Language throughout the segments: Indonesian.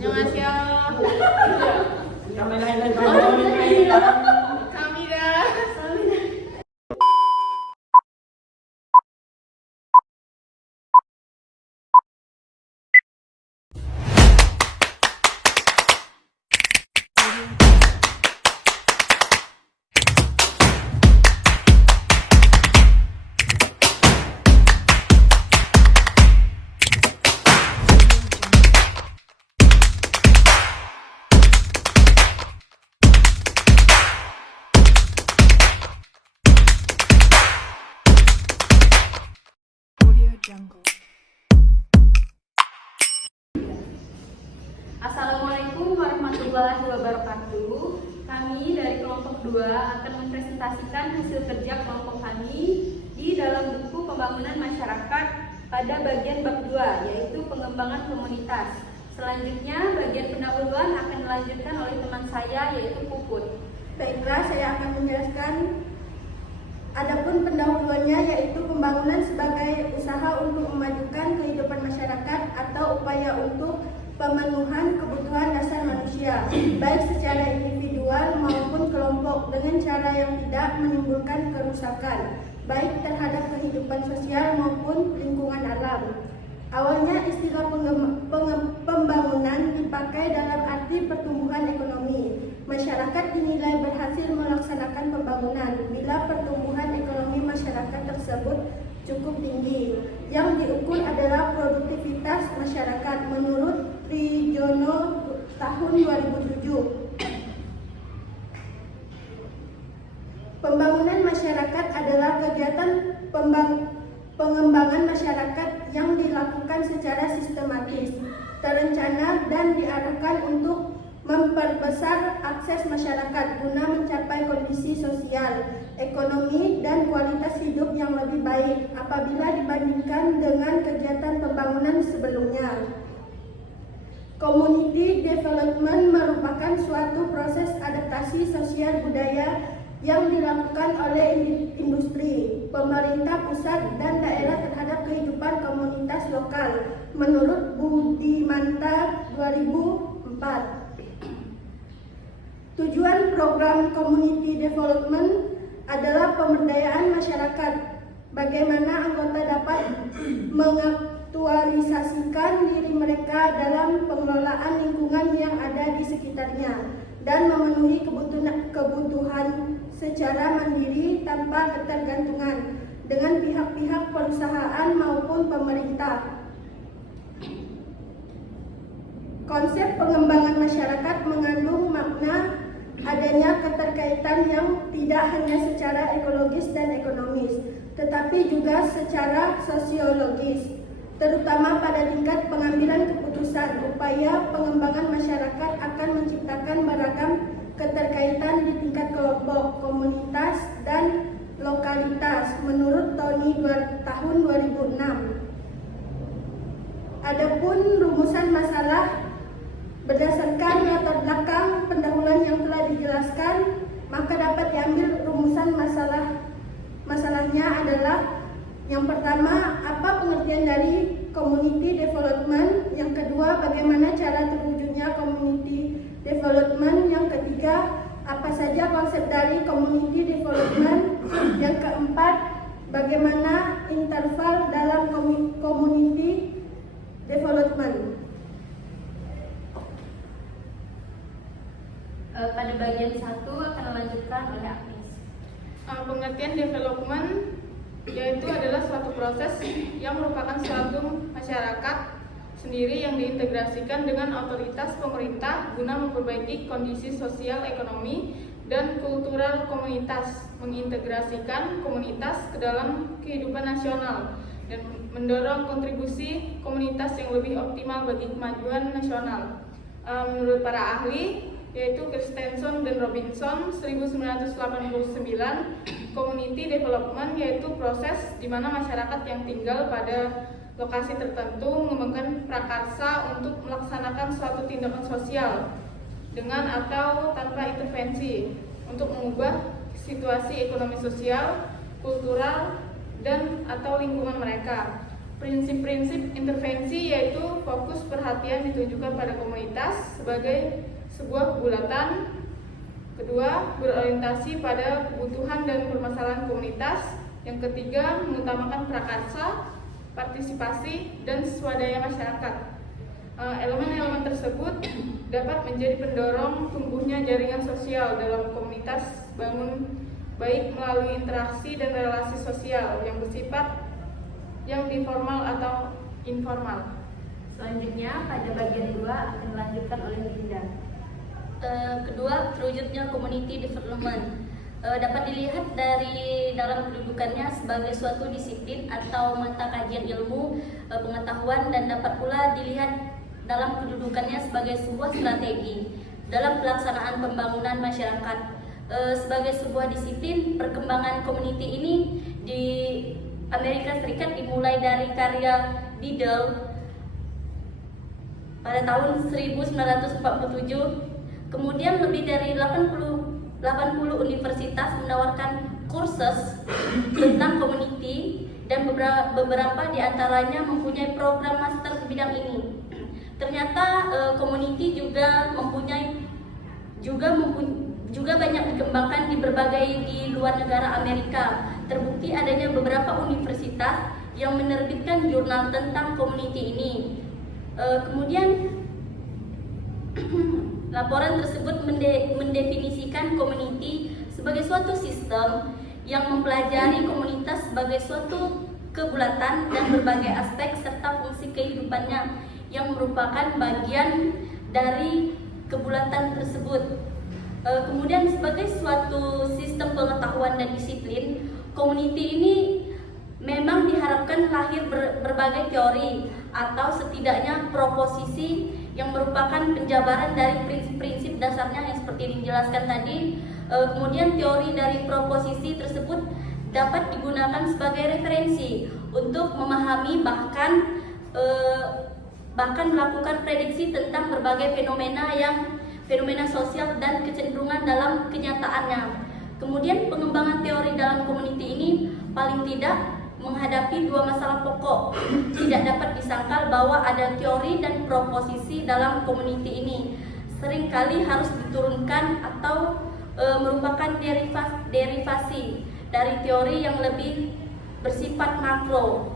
안녕하세요. 감사합니다. Assalamualaikum warahmatullahi wabarakatuh. Kami dari kelompok 2 akan mempresentasikan hasil kerja kelompok kami di dalam buku pembangunan masyarakat pada bagian bab 2, yaitu pengembangan komunitas. Selanjutnya, bagian pendahuluan akan dilanjutkan oleh teman saya, yaitu Puput. Baiklah, saya akan menjelaskan. Adapun pendahuluannya yaitu pembangunan sebagai usaha untuk memajukan kehidupan masyarakat atau upaya untuk pemenuhan kebutuhan dasar manusia, baik secara individual maupun kelompok, dengan cara yang tidak menimbulkan kerusakan, baik terhadap kehidupan sosial maupun lingkungan alam. Awalnya istilah pembangunan dipakai dalam arti pertumbuhan ekonomi. Masyarakat dinilai berhasil melaksanakan pembangunan bila pertumbuhan ekonomi masyarakat tersebut cukup tinggi. Yang diukur adalah produktivitas masyarakat menurut Prijono tahun 2007. Pembangunan masyarakat adalah kegiatan pengembangan masyarakat yang dilakukan secara sistematis, terencana, dan diarahkan untuk memperbesar akses masyarakat guna mencapai kondisi sosial, ekonomi, dan kualitas hidup yang lebih baik apabila dibandingkan dengan kegiatan pembangunan sebelumnya. Community development merupakan suatu proses adaptasi sosial budaya yang dilakukan oleh industri, pemerintah pusat, dan daerah terhadap kehidupan komunitas lokal menurut Budimanta 2004. Tujuan program community development adalah pemberdayaan masyarakat, bagaimana anggota dapat mengaktualisasikan diri mereka dalam pengelolaan lingkungan yang ada di sekitarnya dan memenuhi kebutuhan secara mandiri tanpa ketergantungan dengan pihak-pihak perusahaan maupun pemerintah. Konsep pengembangan masyarakat mengandung makna adanya keterkaitan yang tidak hanya secara ekologis dan ekonomis, tetapi juga secara sosiologis, terutama pada tingkat pengambilan keputusan. Upaya pengembangan masyarakat akan menciptakan beragam keterkaitan di tingkat kelompok, komunitas, dan lokalitas menurut Tony tahun 2006. Adapun rumusan masalah berdasarkan latar belakang pendahuluan yang telah dijelaskan, maka dapat diambil rumusan masalahnya adalah: yang pertama, apa pengertian dari community development? Yang kedua, bagaimana cara terwujudnya community development? Yang ketiga, apa saja konsep dari community development? Yang keempat, bagaimana interval dalam community development? Pada bagian 1 akan dilanjutkan oleh Agnes. Pengertian development yaitu adalah suatu proses yang merupakan suatu masyarakat sendiri yang diintegrasikan dengan otoritas pemerintah guna memperbaiki kondisi sosial, ekonomi, dan kultural komunitas, mengintegrasikan komunitas ke dalam kehidupan nasional, dan mendorong kontribusi komunitas yang lebih optimal bagi kemajuan nasional. Menurut para ahli, yaitu Christensen dan Robinson 1989, community development yaitu proses di mana masyarakat yang tinggal pada lokasi tertentu mengembangkan prakarsa untuk melaksanakan suatu tindakan sosial dengan atau tanpa intervensi untuk mengubah situasi ekonomi sosial, kultural, dan atau lingkungan mereka. Prinsip-prinsip intervensi yaitu fokus perhatian ditujukan pada komunitas sebagai sebuah bulatan. Kedua, berorientasi pada kebutuhan dan permasalahan komunitas. Yang ketiga, mengutamakan prakarsa, partisipasi, dan swadaya masyarakat. Elemen-elemen tersebut dapat menjadi pendorong tumbuhnya jaringan sosial dalam komunitas bangun, baik melalui interaksi dan relasi sosial yang bersifat yang informal atau informal. Selanjutnya pada bagian 2 akan dilanjutkan oleh Linda. Kedua, terwujudnya community development dapat dilihat dari dalam kedudukannya sebagai suatu disiplin atau mata kajian ilmu pengetahuan, dan dapat pula dilihat dalam kedudukannya sebagai sebuah strategi dalam pelaksanaan pembangunan masyarakat. Sebagai sebuah disiplin, perkembangan community ini di Amerika Serikat dimulai dari karya Diddle pada tahun 1947. Kemudian lebih dari 80 universitas menawarkan kursus tentang community, dan beberapa di antaranya mempunyai program master di bidang ini. Ternyata community juga banyak dikembangkan di luar negara Amerika. Terbukti adanya beberapa universitas yang menerbitkan jurnal tentang community ini. Kemudian laporan tersebut mendefinisikan community sebagai suatu sistem yang mempelajari komunitas sebagai suatu kebulatan dan berbagai aspek serta fungsi kehidupannya yang merupakan bagian dari kebulatan tersebut. Kemudian sebagai suatu sistem pengetahuan dan disiplin, community ini memang diharapkan lahir berbagai teori atau setidaknya proposisi yang merupakan penjabaran dari prinsip-prinsip dasarnya yang seperti dijelaskan tadi. Kemudian teori dari proposisi tersebut dapat digunakan sebagai referensi untuk memahami bahkan melakukan prediksi tentang berbagai fenomena sosial dan kecenderungan dalam kenyataannya. Kemudian pengembangan teori dalam community ini paling tidak menghadapi dua masalah pokok. Tidak dapat disangkal bahwa ada teori dan proposisi dalam community ini. Seringkali harus diturunkan atau merupakan derivasi dari teori yang lebih bersifat makro.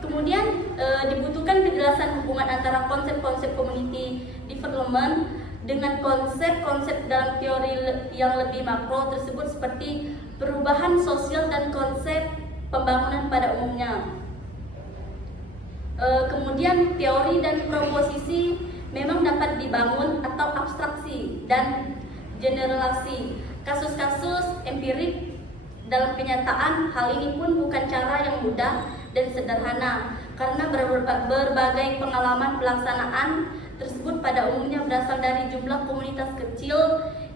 Kemudian dibutuhkan kejelasan hubungan antara konsep-konsep community development dengan konsep-konsep dalam teori yang lebih makro tersebut, seperti perubahan sosial dan konsep pembangunan pada umumnya. Kemudian teori dan proposisi memang dapat dibangun atau abstraksi dan generalisasi. Kasus-kasus empirik dalam kenyataan, hal ini pun bukan cara yang mudah dan sederhana karena berbagai pengalaman pelaksanaan tersebut pada umumnya berasal dari jumlah komunitas kecil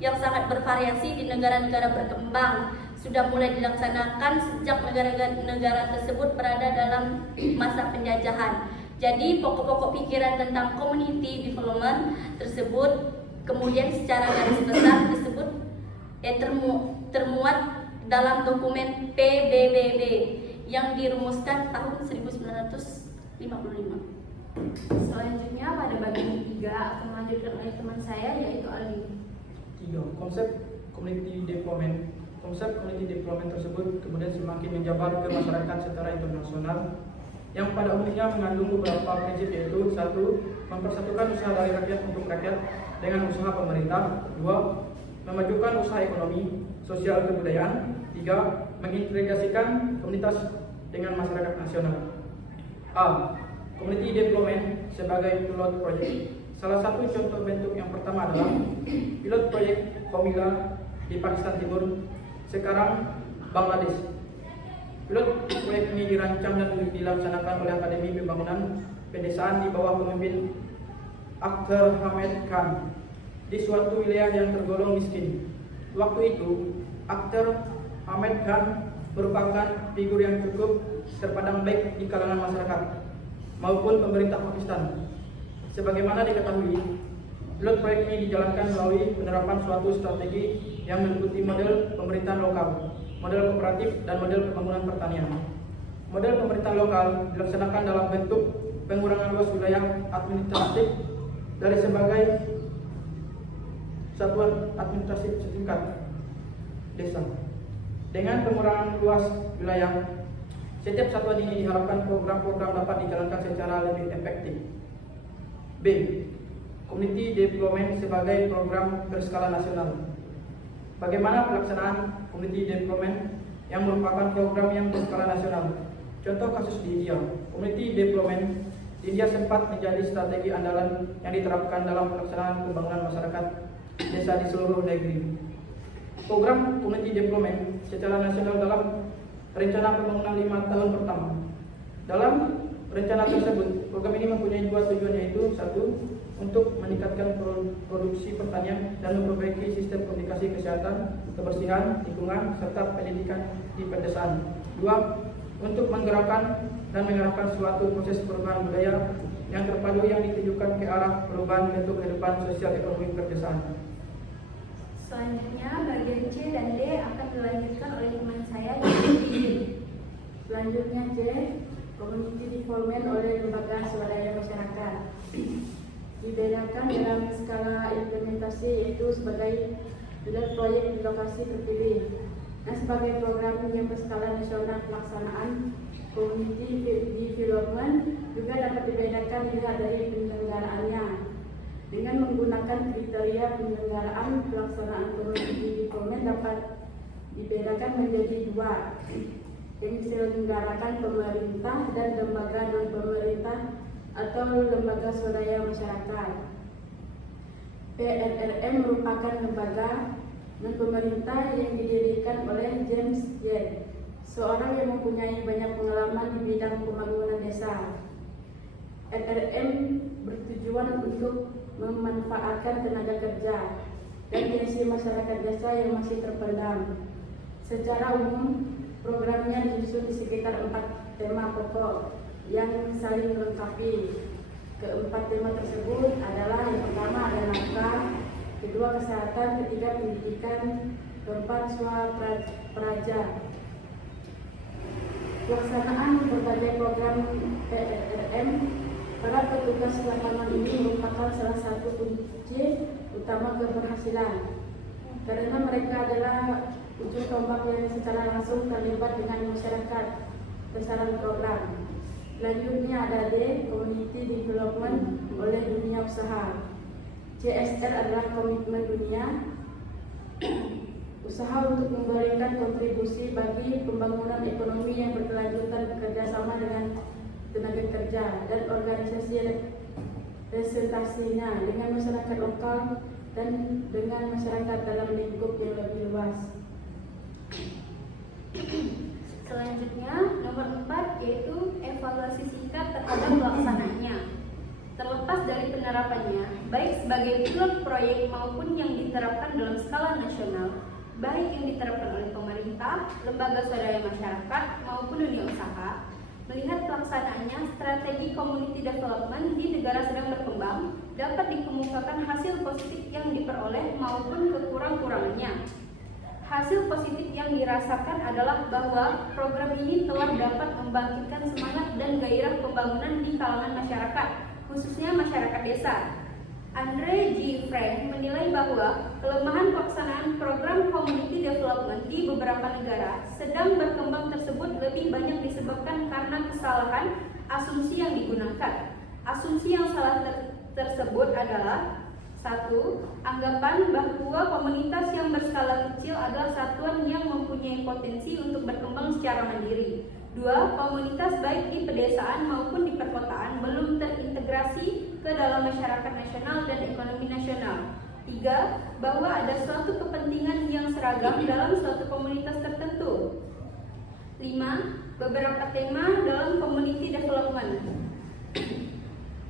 yang sangat bervariasi di negara-negara berkembang. Sudah mulai dilaksanakan sejak negara-negara tersebut berada dalam masa penjajahan. Jadi pokok-pokok pikiran tentang community development tersebut kemudian secara garis besar disebut termuat dalam dokumen PBBB yang dirumuskan tahun 1955. Selanjutnya pada bagian 3 akan melanjutkan oleh teman saya, yaitu Aldi. 3. Konsep community development. Konsep community development tersebut kemudian semakin menjabar ke masyarakat secara internasional, yang pada umumnya mengandung beberapa prinsip, yaitu 1. Mempersatukan usaha dari rakyat untuk rakyat dengan usaha pemerintah. 2. Memajukan usaha ekonomi, sosial, kebudayaan. 3. Mengintegrasikan komunitas dengan masyarakat nasional. A. Community development sebagai pilot project. Salah satu contoh bentuk yang pertama adalah pilot project Komila di Pakistan Timur, sekarang Bangladesh. Pilot proyek ini dirancang dan dilaksanakan oleh Akademi Pembangunan Pedesaan di bawah pemimpin Akhtar Hamid Khan di suatu wilayah yang tergolong miskin. Waktu itu, Akhtar Hamid Khan merupakan figur yang cukup terpandang baik di kalangan masyarakat maupun pemerintah Pakistan. Sebagaimana diketahui, pilot proyek ini dijalankan melalui penerapan suatu strategi yang meliputi model pemerintahan lokal, model kooperatif, dan model pembangunan pertanian. Model pemerintahan lokal dilaksanakan dalam bentuk pengurangan luas wilayah administratif dari sebagai satuan administratif setingkat desa. Dengan pengurangan luas wilayah, setiap satuan ini diharapkan program-program dapat dijalankan secara lebih efektif. B. Community Development sebagai program berskala nasional. Bagaimana pelaksanaan Community Development yang merupakan program yang berskala nasional? Contoh kasus di India. Community Development di India sempat menjadi strategi andalan yang diterapkan dalam pelaksanaan pembangunan masyarakat desa di seluruh negeri. Program Community Development secara nasional dalam rencana pembangunan 5 tahun pertama. Dalam rencana tersebut, program ini mempunyai 2 tujuan, yaitu 1. Untuk meningkatkan produksi pertanian dan memperbaiki sistem komunikasi kesehatan, kebersihan, lingkungan, serta pendidikan di pedesaan. 2. Untuk menggerakkan dan mengarahkan suatu proses perubahan budaya yang terpadu yang ditujukan ke arah perubahan bentuk kehidupan sosial ekonomi pedesaan. Selanjutnya bagian C dan D akan dilanjutkan oleh teman saya yaitu D. Selanjutnya C, Community Development oleh lembaga swadaya masyarakat. Dibedakan dalam skala implementasi, yaitu sebagai pilot proyek di lokasi terpilih. Nah, sebagai program yang berskala nasional, pelaksanaan Community Development juga dapat dibedakan dilihat dari penyelenggaraannya. Dengan menggunakan kriteria penyelenggaraan, pelaksanaan Community Development dapat dibedakan menjadi 2, yang diselenggarakan pemerintah dan lembaga non-pemerintah atau lembaga swadaya masyarakat. PNRM merupakan lembaga non-pemerintah yang didirikan oleh James J., seorang yang mempunyai banyak pengalaman di bidang pembangunan desa. NRM bertujuan untuk memanfaatkan tenaga kerja dan gengsi masyarakat desa yang masih terpendam. Secara umum, programnya disusun di sekitar 4 tema pokok yang saling melengkapi. Keempat tema tersebut adalah: yang pertama ada nafkah, kedua kesehatan, ketiga pendidikan, keempat swaperaja. Pelaksanaan berbagai program PNRM, para petugas lapangan ini merupakan salah satu kunci utama keberhasilan, karena mereka adalah ujung tombak yang secara langsung terlibat dengan masyarakat besaran program. Selanjutnya ada D, Community Development oleh dunia usaha. CSR adalah komitmen dunia usaha untuk memberikan kontribusi bagi pembangunan ekonomi yang berkelanjutan bekerjasama dengan tenaga kerja dan organisasi representasinya dengan masyarakat lokal dan dengan masyarakat dalam lingkup yang lebih luas. Selanjutnya, nomor 4 yaitu evaluasi singkat terhadap pelaksanaannya. Terlepas dari penerapannya, baik sebagai pilot proyek maupun yang diterapkan dalam skala nasional, baik yang diterapkan oleh pemerintah, lembaga swadaya masyarakat, maupun dunia usaha, melihat pelaksanaannya, strategi community development di negara sedang berkembang dapat dikemukakan hasil positif yang diperoleh maupun kekurang-kurangannya. Hasil positif yang dirasakan adalah bahwa program ini telah dapat membangkitkan semangat dan gairah pembangunan di kalangan masyarakat, khususnya masyarakat desa. Andre G. Frank menilai bahwa kelemahan pelaksanaan program community development di beberapa negara sedang berkembang tersebut lebih banyak disebabkan karena kesalahan asumsi yang digunakan. Asumsi yang salah tersebut adalah: 1. Anggapan bahwa komunitas yang berskala kecil adalah satuan yang mempunyai potensi untuk berkembang secara mandiri. 2. Komunitas baik di pedesaan maupun di perkotaan belum terintegrasi ke dalam masyarakat nasional dan ekonomi nasional. 3. Bahwa ada suatu kepentingan yang seragam dalam suatu komunitas tertentu. 5. Beberapa tema dalam community development.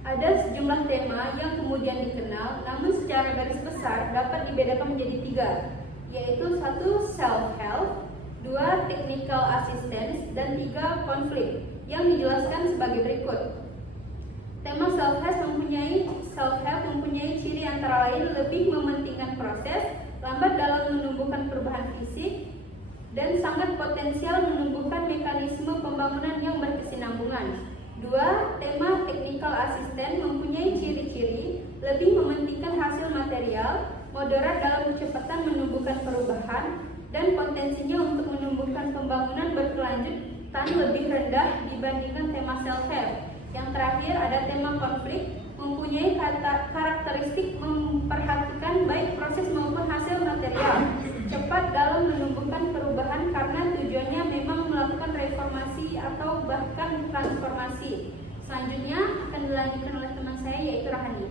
Ada sejumlah tema yang kemudian dikenal, namun secara garis besar dapat dibedakan menjadi 3, yaitu 1. Self-help, 2. Technical assistance, dan 3. Konflik, yang dijelaskan sebagai berikut. Tema self-help mempunyai ciri antara lain lebih mementingkan proses, lambat dalam menumbuhkan perubahan fisik, dan sangat potensial menumbuhkan mekanisme pembangunan yang berkesinambungan. 2. Tema technical assistant mempunyai ciri-ciri lebih mementingkan hasil material, moderat dalam kecepatan menumbuhkan perubahan, dan potensinya untuk menumbuhkan pembangunan berkelanjutan lebih rendah dibandingkan tema self-help. Yang terakhir ada tema konflik, mempunyai karakteristik memperhatikan baik proses maupun hasil material, cepat dalam menumbuhkan perubahan karena tujuannya memang melakukan reformasi atau bahkan transformasi. Selanjutnya akan dilanjutkan oleh teman saya yaitu Rahani.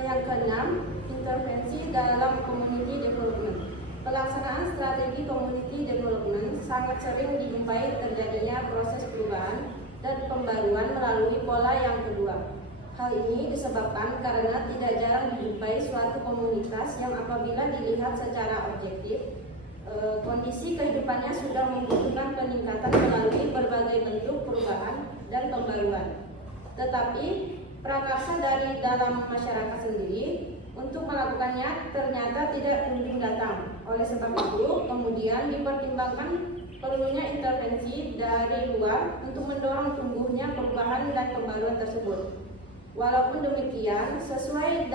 Yang keenam, intervensi dalam community development. Pelaksanaan strategi community development sangat sering dijumpai terjadinya proses perubahan dan pembaruan melalui pola yang kedua. Hal ini disebabkan karena tidak jarang dijumpai suatu komunitas yang apabila dilihat secara objektif, kondisi kehidupannya sudah membutuhkan peningkatan melalui berbagai bentuk perubahan dan pembaruan. Tetapi prakarsa dari dalam masyarakat sendiri untuk melakukannya ternyata tidak kunjung datang. Oleh sebab itu, kemudian dipertimbangkan perlunya intervensi dari luar untuk mendorong tumbuhnya perubahan dan pembaruan tersebut. Walaupun demikian, sesuai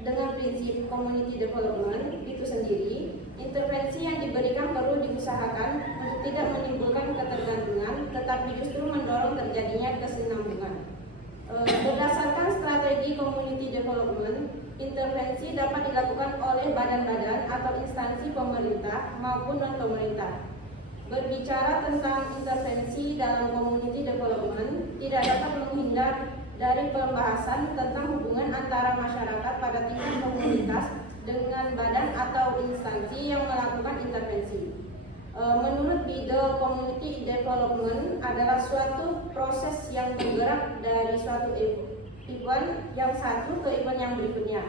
dengan prinsip community development itu sendiri, intervensi yang diberikan perlu diusahakan untuk tidak menimbulkan ketergantungan, tetapi justru mendorong terjadinya kesinambungan. Berdasarkan strategi community development, intervensi dapat dilakukan oleh badan-badan atau instansi pemerintah maupun non-pemerintah. Berbicara tentang intervensi dalam community development, tidak dapat menghindar dari pembahasan tentang hubungan antara masyarakat pada tingkat komunitas dengan badan atau instansi yang melakukan intervensi. Menurut Bidel, community development adalah suatu proses yang bergerak dari suatu event yang satu ke event yang berikutnya.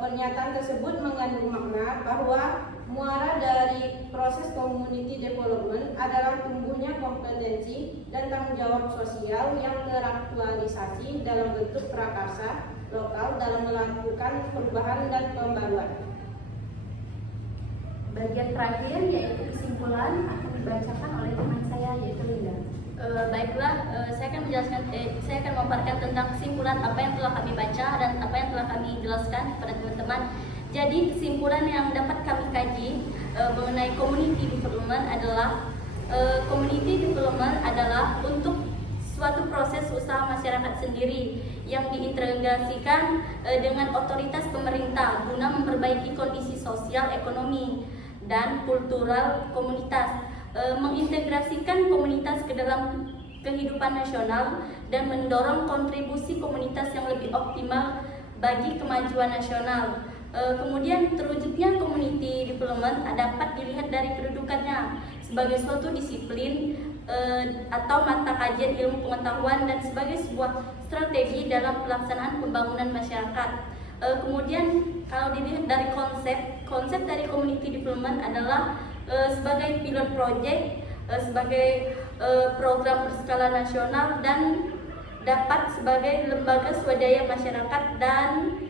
Pernyataan tersebut mengandung makna bahwa muara dari proses community development adalah tumbuhnya kompetensi dan tanggung jawab sosial yang teraktualisasi dalam bentuk prakarsa lokal dalam melakukan perubahan dan pembaruan. Bagian terakhir yaitu kesimpulan akan dibacakan oleh teman saya yaitu Linda. Baiklah, saya akan memaparkan tentang kesimpulan apa yang telah kami baca dan apa yang telah kami jelaskan kepada teman-teman. Jadi kesimpulan yang dapat kami kaji mengenai community development adalah untuk suatu proses usaha masyarakat sendiri yang diintegrasikan dengan otoritas pemerintah guna memperbaiki kondisi sosial, ekonomi, dan kultural komunitas, mengintegrasikan komunitas ke dalam kehidupan nasional dan mendorong kontribusi komunitas yang lebih optimal bagi kemajuan nasional. Kemudian terwujudnya community development dapat dilihat dari kedudukannya sebagai suatu disiplin atau mata kajian ilmu pengetahuan dan sebagai sebuah strategi dalam pelaksanaan pembangunan masyarakat. Kemudian kalau dilihat dari konsep dari community development adalah sebagai pilot project, sebagai program berskala nasional dan dapat sebagai lembaga swadaya masyarakat dan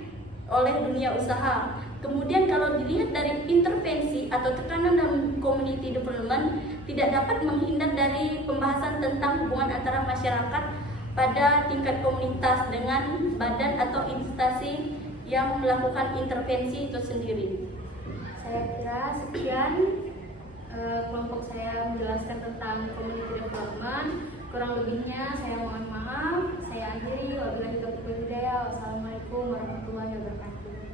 oleh dunia usaha. Kemudian kalau dilihat dari intervensi atau tekanan dalam community development tidak dapat menghindar dari pembahasan tentang hubungan antara masyarakat pada tingkat komunitas dengan badan atau instansi yang melakukan intervensi itu sendiri. Saya kira sekian kelompok saya menjelaskan tentang community development. Kurang lebihnya saya mohon maaf. Saya akhiri. Wabillahi taufiq wal hidayah. Wassalamualaikum warahmatullahi wabarakatuh.